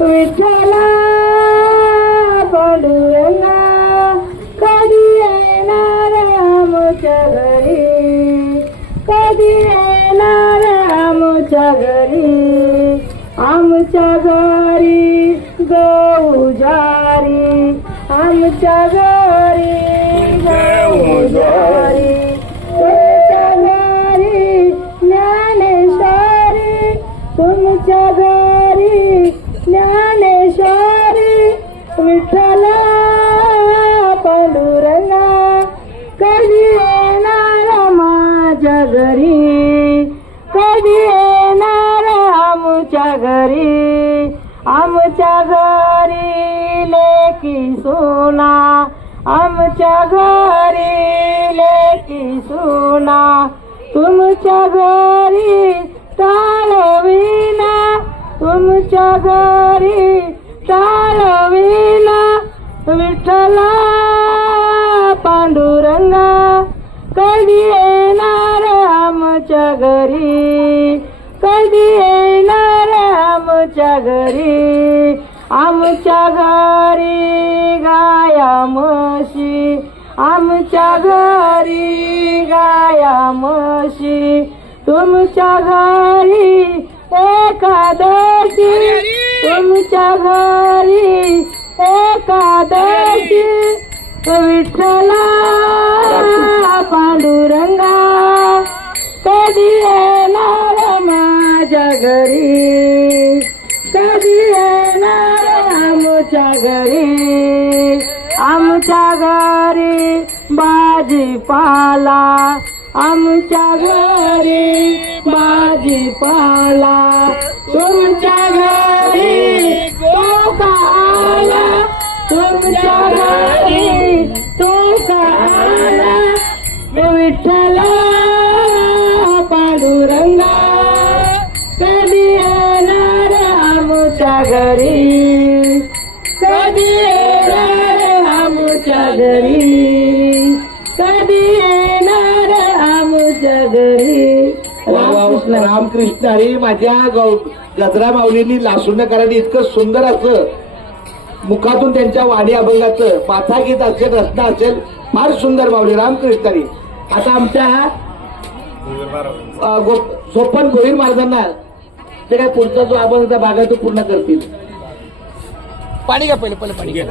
विठ्ठला पांडुरंगा कधी येणार आमच्या घरी, कधी येणार आमच्या घरी, आमच्या घरी गौ जारी, आमच्या घरी गौ जारी, तुमच्या घरी ज्ञानेश्वरी, तुमच्या घरी ज्ञानेश्वरी, विठ्ठला पांडुरंगा कधी येणार माझ्या घरी, कधी येणार आमच्या घरी, आमच्या घरी लेकी सोना, आमच्या घरी लेकी सोना, तुमच्या घरी टाळविना, तुमच्या घरी टाळविना, विठ्ठला पांडुरंगा कधी येणार आमच्या घरी, कधी येणार आमच्या घरी, आमच्या घरी गाया म्हशी, आमच्या घरी गाया म्हशी, तुमच्या घरी एकादशी, तुमच्या घरी एकादशी, विठ्ठला पांडुरंगा कधी येणार माझ्या घरी, कधी येणार आमच्या घरी, आमच्या घरी भाजीपाला, आमच्या घरी भाजीपाला, तुमच्या घरी तो का आला, तुमच्या घरी तो का आला, विठ्ठला पांडुरंगा कधी येणार आमच्या घरी, कधी येणार आमच्या घरी, कधी येणार आमच्या घरी. रामकृष्ण हरी. माझ्या गजरा माऊलींनी लासुंडकरांनी इतकं सुंदर असं मुखातून त्यांच्या वाणी अभंगाचं पाथा गीत असेल, रचना असेल, फार सुंदर माऊली रामकृष्ण हरी. आता आमच्या सोपन गोहीर महाराजांना ते काय पुढचा जो अभंगाचा भाग आहे तो पूर्ण करतील. पाणी घ्या, पहिले पाणी घ्या.